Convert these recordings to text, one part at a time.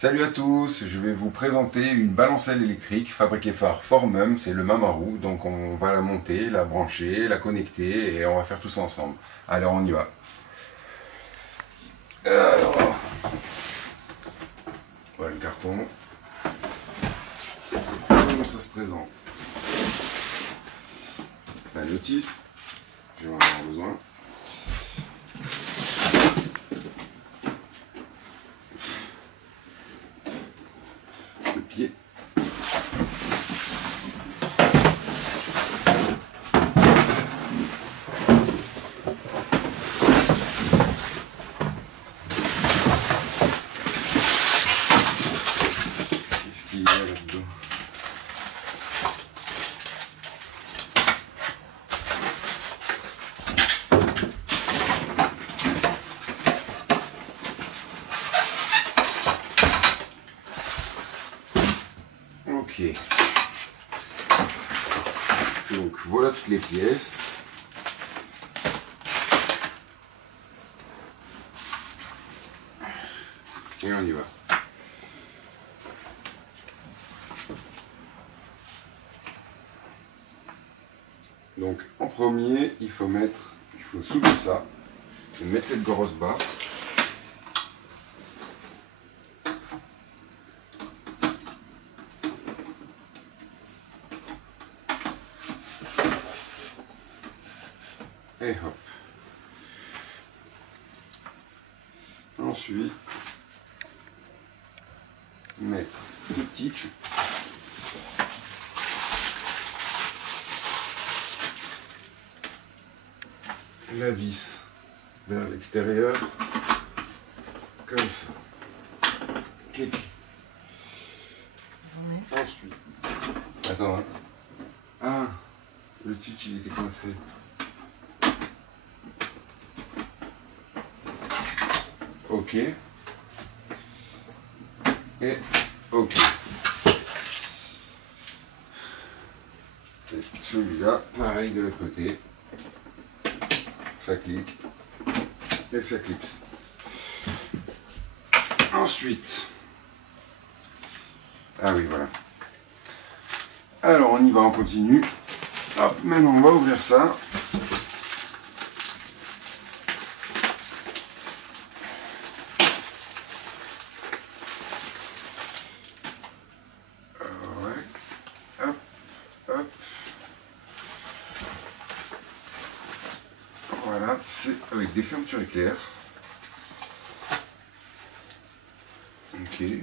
Salut à tous, je vais vous présenter une balancelle électrique fabriquée par Formum, c'est le Mamaru, donc on va la monter, la brancher, la connecter et on va faire tout ça ensemble. Alors on y va. Alors, voilà le carton. Comment ça se présente? La notice, je vais en avoir besoin. Le pied. Qu'est-ce qu'il y a là-dedans? Ok. Donc voilà toutes les pièces. Et on y va. Donc en premier, il faut souder ça et mettre cette grosse barre. Et hop. Ensuite, mettre ce titch. La vis vers l'extérieur, comme ça. Clic. Ensuite, attends, hein. Ah, le titch il était coincé. Ok. Et ok. Et celui-là, pareil de l'autre côté. Ça clique. Et ça clipse. Ensuite. Ah oui, voilà. Alors on y va, on continue. Hop, maintenant on va ouvrir ça. Voilà, c'est avec des fermetures éclairs. Ok. Et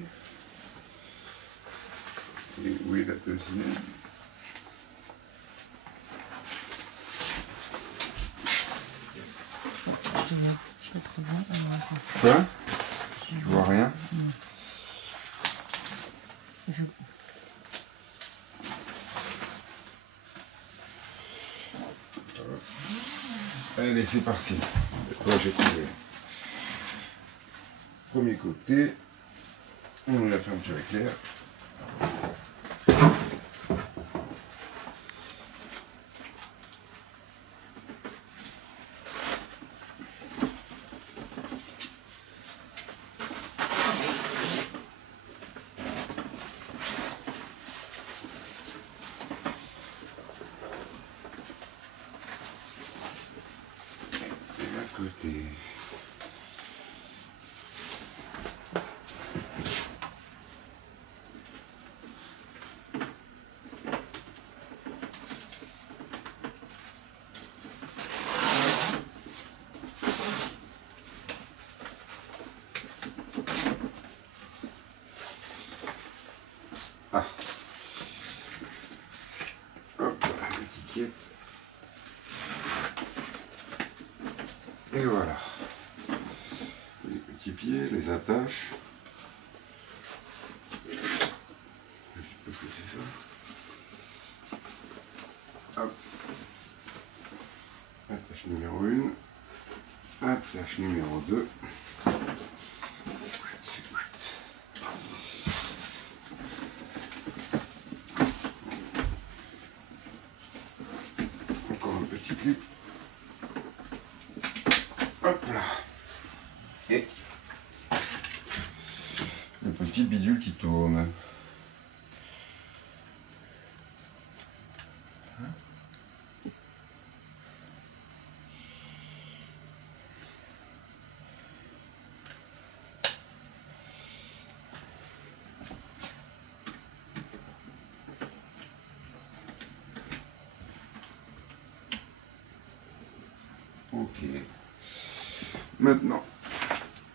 où est la deuxième? Quoi? Je vois rien. Allez, c'est parti. Ouais, j'ai trouvé. Premier côté, on a la fermeture éclair. Côté. Ah. Hop, l'étiquette. Et voilà. Les petits pieds, les attaches. Je suppose que c'est ça. Hop. Attache numéro 1. Attache numéro 2. Encore un petit clip. Hop là. Et le petit Ok. Maintenant,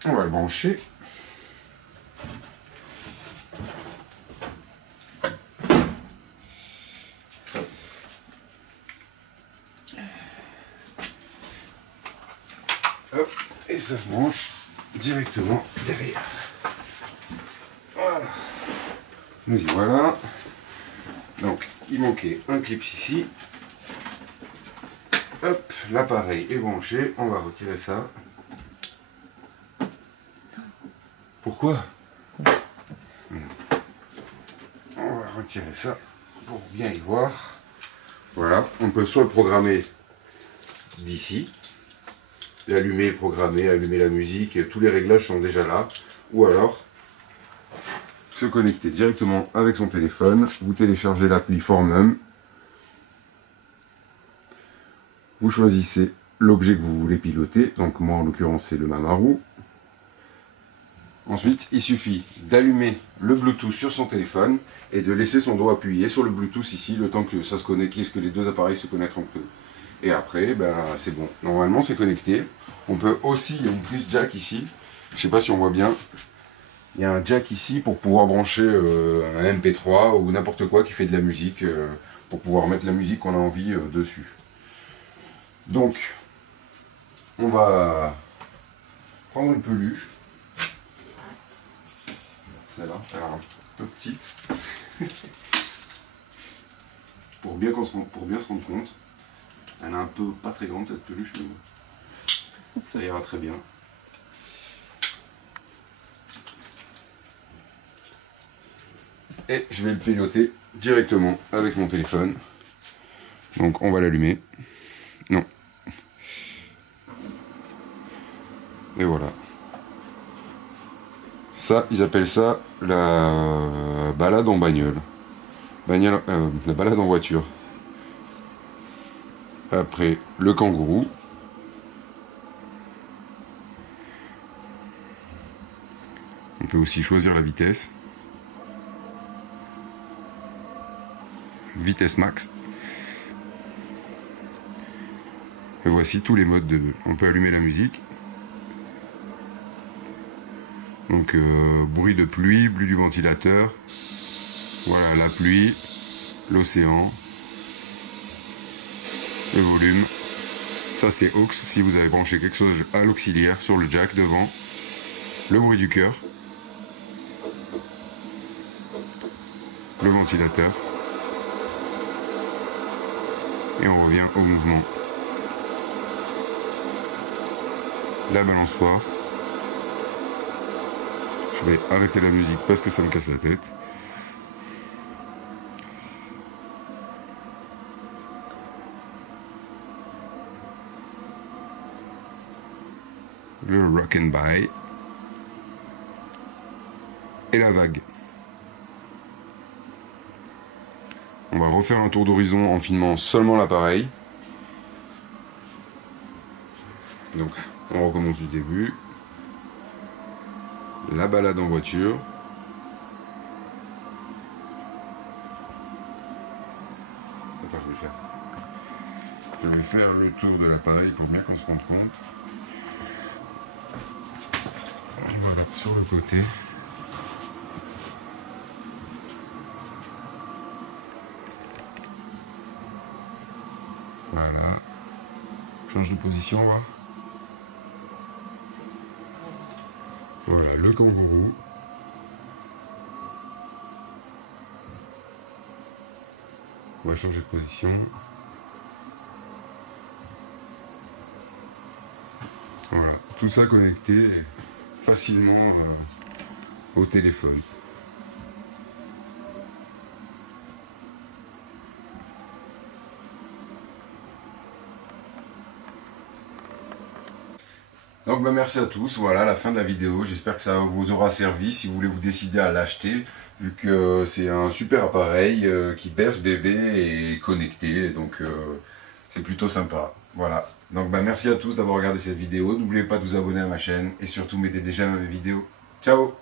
on va le brancher. Hop, et ça se branche directement derrière. Voilà. Nous y voilà. Donc, il manquait un clip ici. Hop, l'appareil est branché. On va retirer ça. Pourquoi? On va retirer ça pour bien y voir. Voilà, on peut soit le programmer d'ici, l'allumer, programmer, allumer la musique, tous les réglages sont déjà là, ou alors se connecter directement avec son téléphone. Vous téléchargez l'appli Formum, vous choisissez l'objet que vous voulez piloter, donc moi en l'occurrence c'est le Mamaru. Ensuite, il suffit d'allumer le Bluetooth sur son téléphone et de laisser son doigt appuyé sur le Bluetooth ici, le temps que ça se connecte, que les deux appareils se connectent entre eux. Et après, ben, c'est bon. Normalement, c'est connecté. On peut aussi, il y a une prise jack ici. Je ne sais pas si on voit bien. Il y a un jack ici pour pouvoir brancher un MP3 ou n'importe quoi qui fait de la musique, pour pouvoir mettre la musique qu'on a envie dessus. Donc, on va prendre une peluche. Celle-là, elle est un peu petite. pour bien se rendre compte. Elle est un peu pas très grande cette peluche, mais bon, ça ira très bien. Et je vais le piloter directement avec mon téléphone. Donc on va l'allumer. Non. Et voilà. Ça, ils appellent ça la balade en bagnole. La balade en voiture. Après, le kangourou. On peut aussi choisir la vitesse. Vitesse max. Et voici tous les modes de... On peut allumer la musique. Donc bruit de pluie, bruit du ventilateur. Voilà la pluie, l'océan, le volume. Ça c'est aux si vous avez branché quelque chose à l'auxiliaire sur le jack devant. Le bruit du cœur. Le ventilateur. Et on revient au mouvement. La balançoire. Je vais arrêter la musique parce que ça me casse la tête. Le rock and buy. Et la vague. On va refaire un tour d'horizon en filmant seulement l'appareil. Donc on recommence du début. La balade en voiture. Attends, je vais le faire. Je vais faire le tour de l'appareil pour bien qu'on se rende compte. On va mettre sur le côté. Voilà. Change de position, on va. Voilà, le kangourou. On va changer de position. Voilà, tout ça connecté facilement au téléphone. Donc merci à tous, voilà la fin de la vidéo, j'espère que ça vous aura servi. Si vous voulez vous décider à l'acheter, vu que c'est un super appareil qui berce bébé et connecté, donc c'est plutôt sympa. Voilà, donc bah, merci à tous d'avoir regardé cette vidéo, n'oubliez pas de vous abonner à ma chaîne et surtout mettez des j'aime à mes vidéos. Ciao!